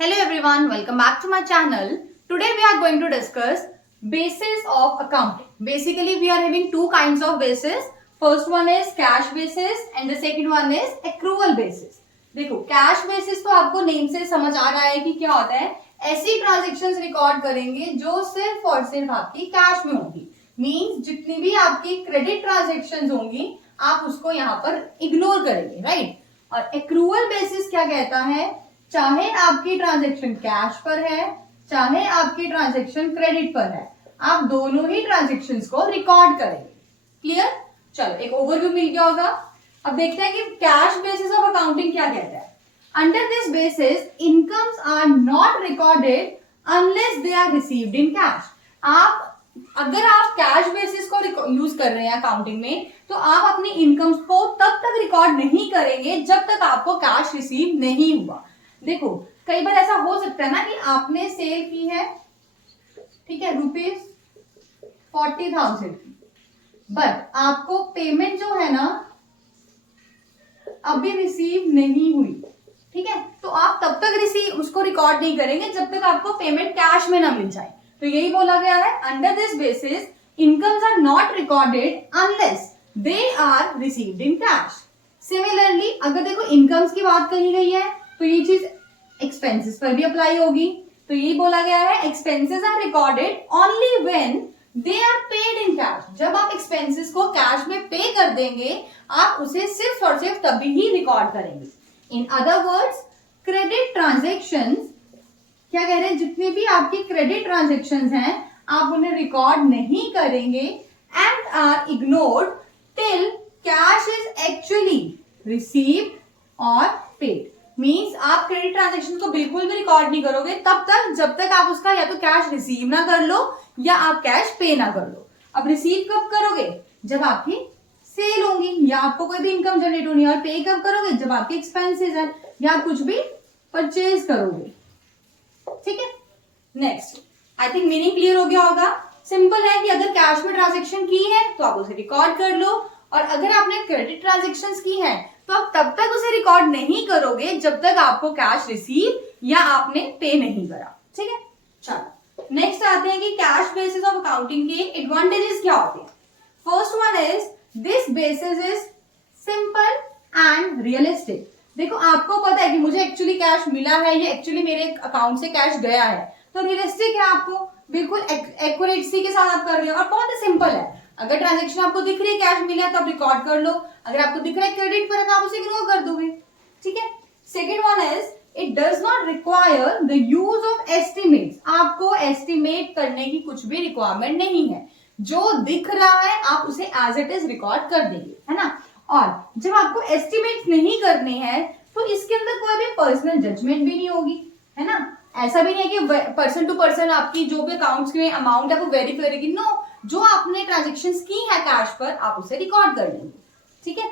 Hello everyone, welcome back to my channel. Today we are going to discuss basis of accounting. Basically we are having two kinds of basis. First one is cash basis and the second one is accrual basis. देखो cash basis तो आपको name से समझ आ रहा है कि क्या होता है. ऐसी ट्रांजेक्शन्स रिकॉर्ड करेंगे जो सिर्फ और सिर्फ आपकी कैश में होगी. मींस जितनी भी आपकी क्रेडिट ट्रांजेक्शन्स होंगी आप उसको यहाँ पर इग्नोर करेंगे, राइट. और एक्रूअल बेसिस क्या कहता है, चाहे आपकी ट्रांजैक्शन कैश पर है चाहे आपकी ट्रांजैक्शन क्रेडिट पर है, आप दोनों ही ट्रांजैक्शंस को रिकॉर्ड करेंगे. क्लियर. चलो एक ओवरव्यू मिल गया होगा. अब देखते हैं कि कैश बेसिस ऑफ अकाउंटिंग क्या कहता है. Under this basis incomes are not recorded unless they are received in cash. आप अगर आप कैश बेसिस को यूज कर रहे हैं अकाउंटिंग में तो आप अपनी इनकम्स को तब तक रिकॉर्ड नहीं करेंगे जब तक आपको कैश रिसीव नहीं हुआ. देखो कई बार ऐसा हो सकता है ना कि आपने सेल की है, ठीक है, ₹40,000 की, बट आपको पेमेंट जो है ना अभी रिसीव नहीं हुई. ठीक है, तो आप तब तक उसको रिकॉर्ड नहीं करेंगे जब तक आपको पेमेंट कैश में ना मिल जाए. तो यही बोला गया है, under this basis incomes are not recorded unless they are received in cash. Similarly अगर देखो इनकम्स की बात कही गई है तो ये चीज एक्सपेंसेस पर भी अप्लाई होगी. तो यही बोला गया है, expenses are recorded only when they are paid in cash. जब आप एक्सपेंसेस को कैश में पे कर देंगे आप उसे सिर्फ और सिर्फ तभी ही रिकॉर्ड करेंगे. In other words credit transactions क्या कह रहे हैं, जितनी भी आपकी क्रेडिट ट्रांजेक्शंस हैं आप उन्हें रिकॉर्ड नहीं करेंगे and are ignored till cash is actually received और पेड. मीन्स आप क्रेडिट ट्रांजेक्शन को बिल्कुल भी रिकॉर्ड नहीं करोगे तब तक जब तक आप उसका या तो कैश रिसीव ना कर लो या आप कैश पे ना कर लो. अब रिसीव कब करोगे, जब आपकी सेल होगी या आपको कोई भी इनकम जनरेट होनी है. और पे कब करोगे, जब आपके एक्सपेंसेस हैं या आप कुछ भी परचेज करोगे. ठीक है. Next, I think meaning clear हो गया होगा. सिंपल है कि अगर कैश में ट्रांजेक्शन की है तो आप उसे रिकॉर्ड कर लो, और अगर आपने क्रेडिट ट्रांजेक्शन्स की है तो आप तब तक उसे रिकॉर्ड नहीं करोगे जब तक आपको कैश रिसीव या आपने पे नहीं करा. ठीक है. चलो नेक्स्ट आते हैं कि कैश बेसिस ऑफ अकाउंटिंग के एडवांटेजेस क्या होते हैं. First one is this basis is simple and realistic. देखो आपको पता है कि मुझे एक्चुअली कैश मिला है, ये एक्चुअली मेरे अकाउंट से कैश गया है, तो रियलिस्टिक है, आपको बिल्कुल एक्यूरेसी के साथ आप कर रहे हो. और बहुत ही सिंपल है. अगर ट्रांजेक्शन आपको दिख रही है कैश मिला तो आप रिकॉर्ड कर लो, अगर आपको दिख रहा है क्रेडिट पर है तो आप उसे इग्नोर कर दोगे. ठीक है. Second one is it does not require the use of estimates. आपको एस्टिमेट करने की कुछ भी रिक्वायरमेंट नहीं है. जो दिख रहा है आप उसे एज इट इज रिकॉर्ड कर देंगे, है ना. और जब आपको एस्टिमेट नहीं करने हैं तो इसके अंदर कोई भी पर्सनल जजमेंट भी नहीं होगी, है ना. ऐसा भी नहीं है कि पर्सन टू पर्सन आपकी जो भी अकाउंट्स में अमाउंट है वो वेरीफाई करेगी. नो, जो आपने ट्रांजेक्शन्स की है कैश पर आप उसे रिकॉर्ड कर लेंगे. ठीक है.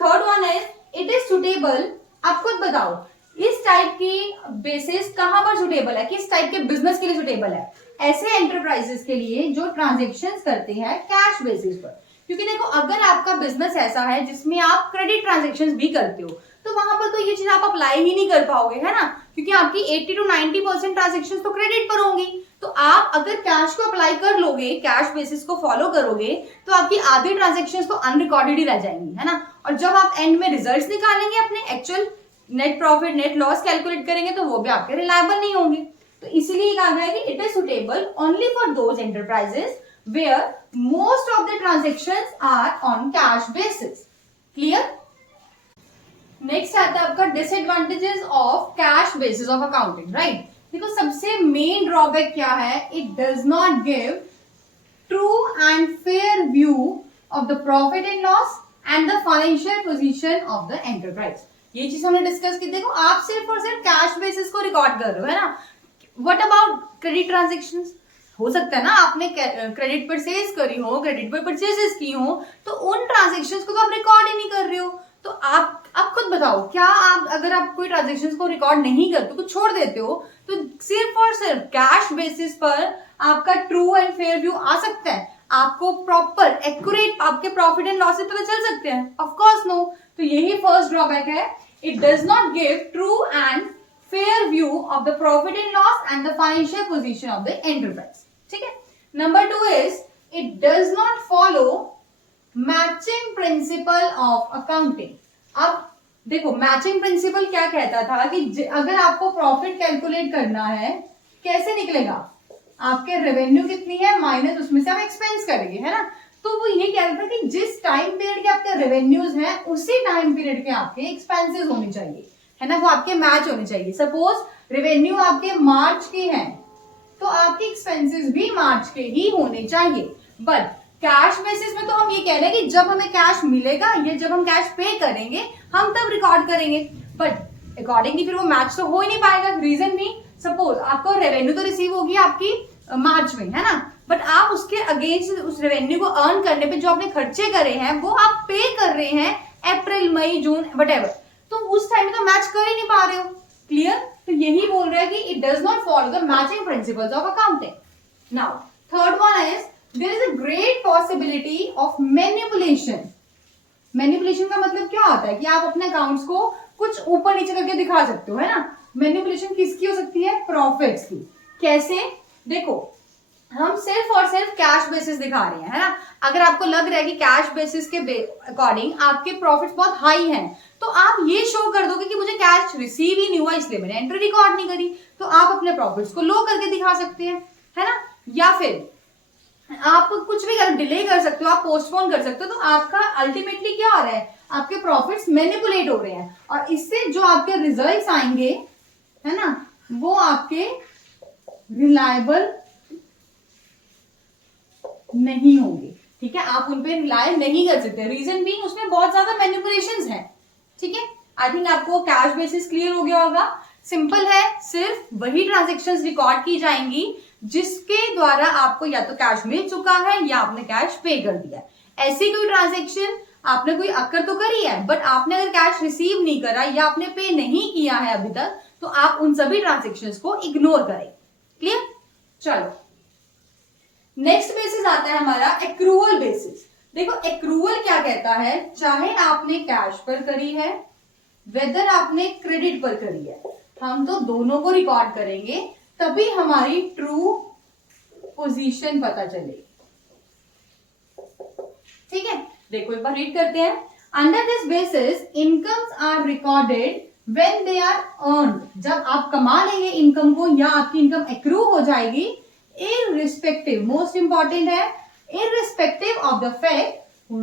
Third one is it is suitable. आप खुद बताओ इस टाइप की बेसिस कहां पर सुटेबल है, किस टाइप के बिजनेस के लिए सुटेबल है. ऐसे एंटरप्राइजेस के लिए जो ट्रांजेक्शन्स करते हैं कैश बेसिस पर. क्योंकि देखो अगर आपका बिजनेस ऐसा है जिसमें आप क्रेडिट ट्रांजेक्शन्स भी करते हो तो वहां पर तो ये चीज आप अप्लाई ही नहीं कर पाओगे, है ना. क्योंकि आपकी 80 to 90% ट्रांजेक्शन्स तो क्रेडिट पर होंगी. तो आप अगर कैश को अप्लाई कर लोगे, कैश बेसिस को फॉलो करोगे तो आपकी आधी ट्रांजेक्शन्स तो अनरिकॉर्डेड ही रह जाएंगी, है ना. और जब आप एंड में रिजल्ट्स निकालेंगे, अपने actual net profit net loss calculate करेंगे तो वो भी आपके रिलायबल नहीं होंगे. तो इसलिए कहा गया है कि it is suitable only for those enterprises where most of the transactions are on cash basis. Clear? Next आता है आपका disadvantages of cash basis of accounting, right. देखो सबसे मेन ड्रॉबैक क्या है, it does not give true and fair view of the profit and loss and the financial position of the enterprise. ये चीज हमने डिस्कस की. देखो आप सिर्फ और सिर्फ कैश बेसिस को रिकॉर्ड कर रहे हो, है ना. What about credit transactions. हो सकता है ना आपने क्रेडिट पर सेल्स करी हो, क्रेडिट पर परचेजेस की हो, तो उन ट्रांजेक्शन्स को तो आप रिकॉर्ड ही नहीं कर रहे हो. तो आप खुद बताओ, क्या आप अगर आप कोई ट्रांजेक्शन्स को रिकॉर्ड नहीं करते हो, छोड़ देते हो, तो सिर्फ और सिर्फ कैश बेसिस पर आपका ट्रू एंड फेयर व्यू आ सकता है. आपको प्रॉपर एक्यूरेट आपके प्रॉफिट एंड लॉसेस पता चल सकते हैं? Of course no. तो यही फर्स्ट ड्रॉबैक है, it does not give true and fair view of the profit and loss and the financial position of the enterprise. ठीक है। Number 2 is it does not follow matching principle of accounting. अब देखो matching principal क्या कहता था कि अगर आपको प्रॉफिट कैलकुलेट करना है कैसे निकलेगा, आपके रेवेन्यू कितनी है माइनस उसमें से आप एक्सपेंस करेंगे, है ना। तो वो ये कह रहा था कि जिस टाइम पीरियड के आपके रेवेन्यूज हैं उसी टाइम पीरियड के आपके एक्सपेंसेस होने चाहिए, है ना, वो आपके मैच होने चाहिए। सपोज रेवेन्यू आपके मार्च के हैं तो आपके एक्सपेंसेस भी मार्च के ही होने चाहिए। बट कैश बेसिस में तो हम ये कह रहे हैं कि जब हमें कैश मिलेगा या जब हम कैश पे करेंगे हम तब रिकॉर्ड करेंगे, बट अकॉर्डिंगली फिर वो मैच तो हो ही नहीं पाएगा। रीजन भी सपोज आपको रेवेन्यू तो रिसीव होगी आपकी मार्च में, है ना, बट आप उसके अगेंस्ट उस रेवेन्यू को अर्न करने पे जो आपने खर्चे करे हैं वो आप पे कर रहे हैं अप्रैल मई जून वटएवर, तो उस टाइम में तो मैच कर ही नहीं पा रहे हो। क्लियर। तो यही बोल रहा है कि it does not follow the matching principles of accounting. Now third one is there is a great possibility of manipulation. Manipulation का मतलब क्या होता है कि आप अपने अकाउंट्स को कुछ ऊपर नीचे करके दिखा सकते हो, है ना। मैनिपुलेशन किसकी हो सकती है, प्रॉफिट्स की। कैसे, देखो हम सिर्फ और सिर्फ कैश बेसिस दिखा रहे हैं, है ना। अगर आपको लग रहा है कि कैश बेसिस के अकॉर्डिंग आपके प्रॉफिट्स बहुत हाई हैं तो आप ये शो कर दोगे कि मुझे कैश रिसीव ही नहीं हुआ इसलिए मैंने एंट्री रिकॉर्ड नहीं करी, तो आप अपने प्रॉफिट्स को लो करके दिखा सकते हैं, है ना। या फिर आप कुछ भी डिले कर सकते हो, आप पोस्टपोन कर सकते हो, तो आपका अल्टीमेटली क्या हो रहा है, आपके प्रॉफिट्स मैनिपुलेट हो रहे हैं और इससे जो आपके रिजल्ट्स आएंगे, है ना, वो आपके रिलायबल नहीं होंगे। ठीक है, आप उन पे रिलाय नहीं कर सकते। रीजन बीइंग उसमें बहुत ज्यादा मैनिपुलेशंस हैं। ठीक है, आई थिंक आपको कैश बेसिस क्लियर हो गया होगा। सिंपल है, सिर्फ वही ट्रांजेक्शन्स रिकॉर्ड की जाएंगी जिसके द्वारा आपको या तो कैश मिल चुका है या आपने कैश पे कर दिया। ऐसी कोई ट्रांजेक्शन आपने कोई अक्कर तो करी है बट आपने अगर कैश रिसीव नहीं करा या आपने पे नहीं किया है अभी तक, तो आप उन सभी ट्रांजेक्शन्स को इग्नोर करें। क्लियर। चलो नेक्स्ट बेसिस आता है हमारा एक्रूअल बेसिस। देखो एक्रूअल क्या कहता है, चाहे आपने कैश पर करी है वेदर आपने क्रेडिट पर करी है, हम तो दोनों को रिकॉर्ड करेंगे तभी हमारी ट्रू पोजीशन पता चलेगी। ठीक है, देखो एक बार रीड करते हैं। Under this basis incomes are recorded when they are earned. जब आप कमा लेंगे इनकम को या आपकी इनकम एक्रू हो जाएगी, irrespective, मोस्ट इंपॉर्टेंट है, irrespective of the fact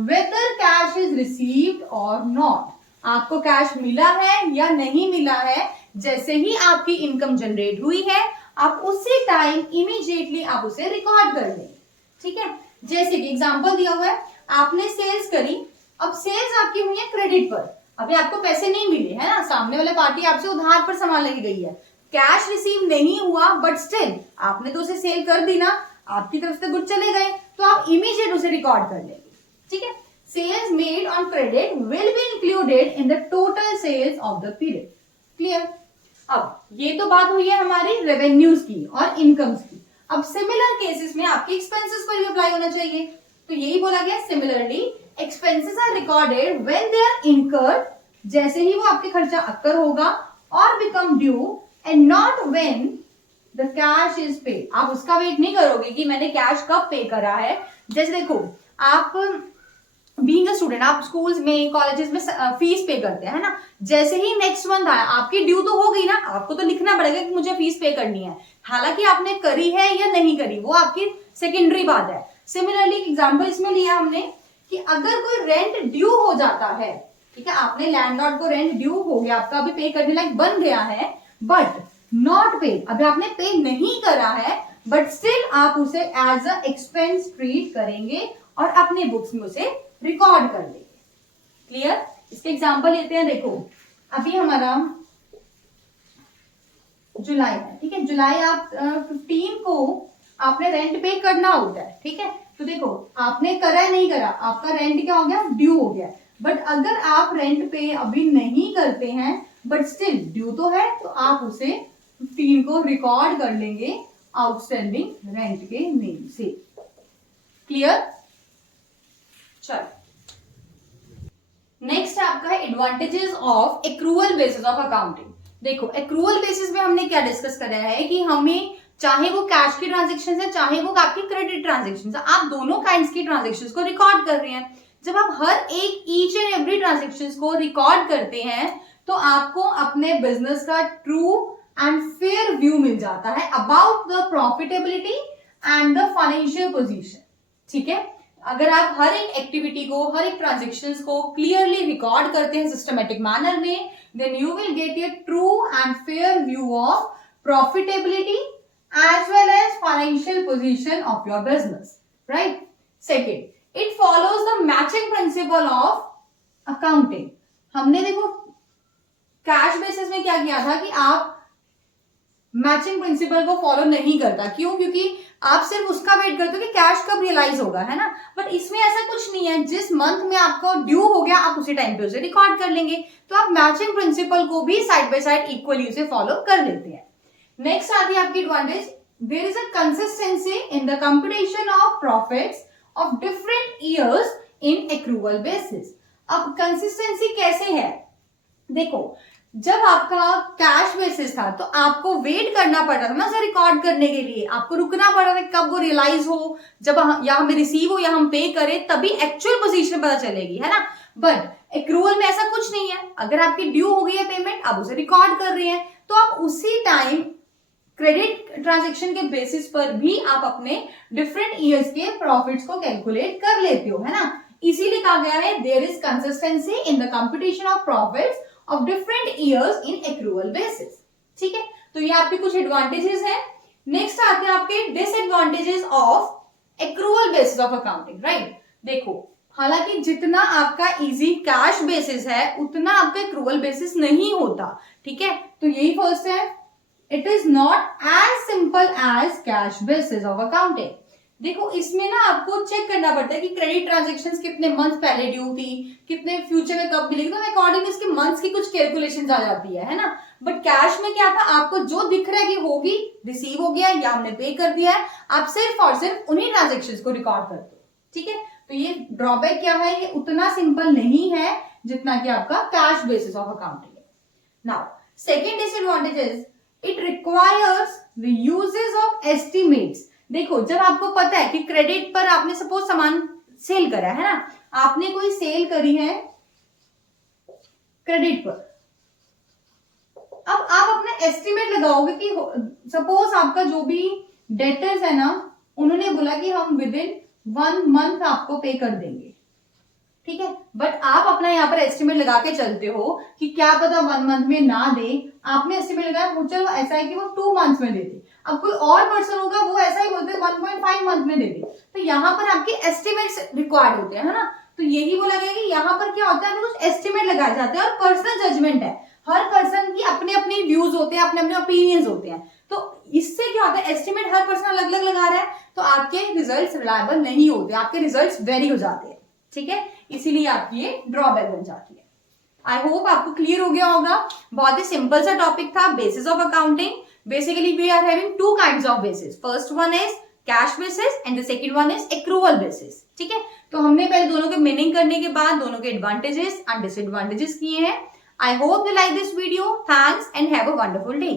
whether cash is received or not। आपको कैश मिला है या नहीं मिला है, जैसे ही आपकी इनकम जनरेट हुई है आप उसी टाइम इमीडिएटली आप उसे रिकॉर्ड कर लेंगे। ठीक है, जैसे कि एग्जांपल दिया हुआ है, आपने सेल्स करी, अब सेल्स आपकी हुई है क्रेडिट पर, अभी आपको पैसे नहीं मिले, है ना, सामने वाले पार्टी आपसे उधार पर सामान लेके गई है, कैश रिसीव नहीं हुआ बट स्टिल आपने तो उसे सेल कर दी ना, आपकी तरफ से गुड चले गए, तो आप इमीडिएट उसे रिकॉर्ड कर लेंगे। ठीक है, sales made on credit will be included in the total sales of the period. Clear. अब ये तो बात हुई है हमारी रेवेन्यूज की और इनकम्स की। अब सिमिलर केसेस में आपके एक्सपेंसेस पर भी अप्लाई होना चाहिए, तो यही बोला गया similarly expenses are recorded when they are incurred, जैसे ही वो आपके खर्चा अक्कर होगा, और become due and not when the cash is paid. आप उसका वेट नहीं करोगे कि मैंने कैश कब पे करा है। जैसे देखो आप बीइंग अ स्टूडेंट आप स्कूल्स में कॉलेजेस में फीस पे करते हैं, है ना, जैसे ही नेक्स्ट मंथ आया आपकी ड्यू तो हो गई ना, आपको तो लिखना पड़ेगा कि मुझे फीस पे करनी है, हालांकि आपने करी है या नहीं करी वो आपकी सेकेंडरी बात है। सिमिलरली एग्जांपल इसमें लिया हमने कि अगर कोई रेंट ड्यू हो जाता है, ठीक है, आपने लैंडलॉर्ड को रेंट ड्यू हो गया, आपका अभी पे करने लायक बन गया है बट नॉट पे, अभी आपने पे नहीं करा है बट स्टिल आप उसे एज अ एक्सपेंस ट्रीट करेंगे और अपने बुक्स में उसे रिकॉर्ड कर लेंगे। क्लियर। इसके एग्जांपल लेते हैं। देखो अभी हमारा जुलाई है, ठीक है, जुलाई आप 15 को आपने रेंट पे करना होता है। ठीक है, तो देखो आपने करा है नहीं करा, आपका रेंट क्या हो गया, ड्यू हो गया। बट अगर आप रेंट पे अभी नहीं करते हैं बट स्टिल ड्यू तो है, तो आप उसे 15 को रिकॉर्ड कर लेंगे आउटस्टैंडिंग रेंट के नेम से। क्लियर। चलो नेक्स्ट आपका है advantages of accrual basis of accounting. देखो एक्रूअल बेसिस में हमने क्या डिस्कस करा है कि हमें चाहे वो कैश की ट्रांजेक्शन है चाहे वो आपकी क्रेडिट ट्रांजेक्शन है, आप दोनों काइंड की ट्रांजेक्शन को रिकॉर्ड कर रहे हैं। जब आप हर एक ईच एंड एवरी ट्रांजेक्शन को रिकॉर्ड करते हैं तो आपको अपने बिजनेस का ट्रू एंड फेयर व्यू मिल जाता है about the profitability and the financial position. ठीक है, अगर आप हर एक एक्टिविटी को, हर एक ट्रांजेक्शन को क्लियरली रिकॉर्ड करते हैं सिस्टमेटिक मैनर में, then you will get a true and fair view of profitability as well as financial position of your business, right? Second, it follows the matching principle of accounting. हमने देखो cash basis में क्या किया था कि आप matching principle को follow नहीं करता। क्यों? क्योंकि आप सिर्फ उसका वेट करते हो कि कैश कब रियलाइज होगा, है ना। बट इसमें ऐसा कुछ नहीं है, जिस मंथ में आपको ड्यू हो गया आप उसी टाइम पे उसे रिकॉर्ड कर लेंगे। तो आप मैचिंग प्रिंसिपल को भी साइड बाय साइड इक्वली उसे फॉलो कर लेते हैं। नेक्स्ट आती है आपकी advantage, there is a consistency in the computation of profits of different years in accrual basis. अब कंसिस्टेंसी कैसे है? देखो जब आपका कैश बेसिस था तो आपको वेट करना पड़ रहा था ना उसे रिकॉर्ड करने के लिए, आपको रुकना पड़ रहा था कब वो रियलाइज हो, जब या हमें रिसीव हो या हम पे करें तभी एक्चुअल पोजीशन पता चलेगी, है ना। बट एक्रूअल में ऐसा कुछ नहीं है, अगर आपकी ड्यू हो गई है पेमेंट, आप उसे रिकॉर्ड कर रहे हैं तो आप उसी टाइम क्रेडिट ट्रांजेक्शन के बेसिस पर भी आप अपने डिफरेंट ईयर्स के प्रॉफिट्स को कैलकुलेट कर लेते हो, है ना। इसीलिए कहा गया है there is consistency in the computation of profits of different years in accrual basis. ठीक है, तो ये आपके कुछ एडवांटेजेस हैं। नेक्स्ट आते हैं आपके disadvantages of accrual basis of accounting, right. देखो हालांकि जितना आपका इजी कैश बेसिस है उतना आपका एक्रूअल बेसिस नहीं होता, ठीक है। तो यही फर्स्ट है, it is not as simple as cash basis of accounting. देखो इसमें ना आपको चेक करना पड़ता है कि क्रेडिट ट्रांजैक्शंस कितने मंथ पहले ड्यू थी, कितने फ्यूचर में कब मिलेगी, तो अकॉर्डिंग इसके मंथ्स की कुछ कैलकुलेशंस आ जाती है ना। बट कैश में क्या था, आपको जो दिख रहा है कि होगी, रिसीव हो गया या हमने पे कर दिया है, आप सिर्फ और सिर्फ उन्हीं ट्रांजेक्शन्स को रिकॉर्ड करते हो, ठीक है। तो ये ड्रॉबैक क्या है, ये उतना सिंपल नहीं है जितना कि आपका कैश बेसिस ऑफ अकाउंटिंग है। Now second disadvantage is it requires the uses of estimates. देखो जब आपको पता है कि क्रेडिट पर आपने सपोज सामान सेल करा है ना, आपने कोई सेल करी है क्रेडिट पर, अब आप अपना एस्टिमेट लगाओगे कि सपोज आपका जो भी डेटर्स है ना, उन्होंने बोला कि हम विद इन 1 मंथ आपको पे कर देंगे, ठीक है। बट आप अपना यहाँ पर एस्टिमेट लगा के चलते हो कि क्या पता 1 मंथ में ना दे, आपने एस्टिमेट लगाया चलो ऐसा है कि वो 2 मंथ्स में दे दे। अब कोई और पर्सन होगा वो ऐसा ही बोलते 1.5 मंथ में दे दे, तो यहाँ पर आपके एस्टिमेट्स रिक्वायर्ड होते हैं, है ना। तो यही बोला गया कि यहाँ पर क्या होता है, कुछ एस्टिमेट लगाए जाते हैं और पर्सनल जजमेंट है, हर पर्सन की अपने अपने व्यूज होते हैं, अपने अपने ओपिनियंस होते हैं। तो इससे क्या होता है, एस्टिमेट हर पर्सन अलग अलग लगा रहा है तो आपके रिजल्ट्स रिलायबल नहीं होते, आपके रिजल्ट्स वेरी हो जाते हैं, ठीक है। इसीलिए आपकी ये ड्रॉबैक बन जाती है। आई होप आपको क्लियर हो गया होगा। बहुत ही सिंपल सा टॉपिक था, basis of accounting. Basically we are having 2 kinds of basis, first one is cash basis and the second one is accrual basis, ठीक है। तो हमने पहले दोनों के मीनिंग करने के बाद दोनों के एडवांटेजेस एंड डिसएडवांटेजेस किए हैं। I hope you like this video. Thanks and have a wonderful day.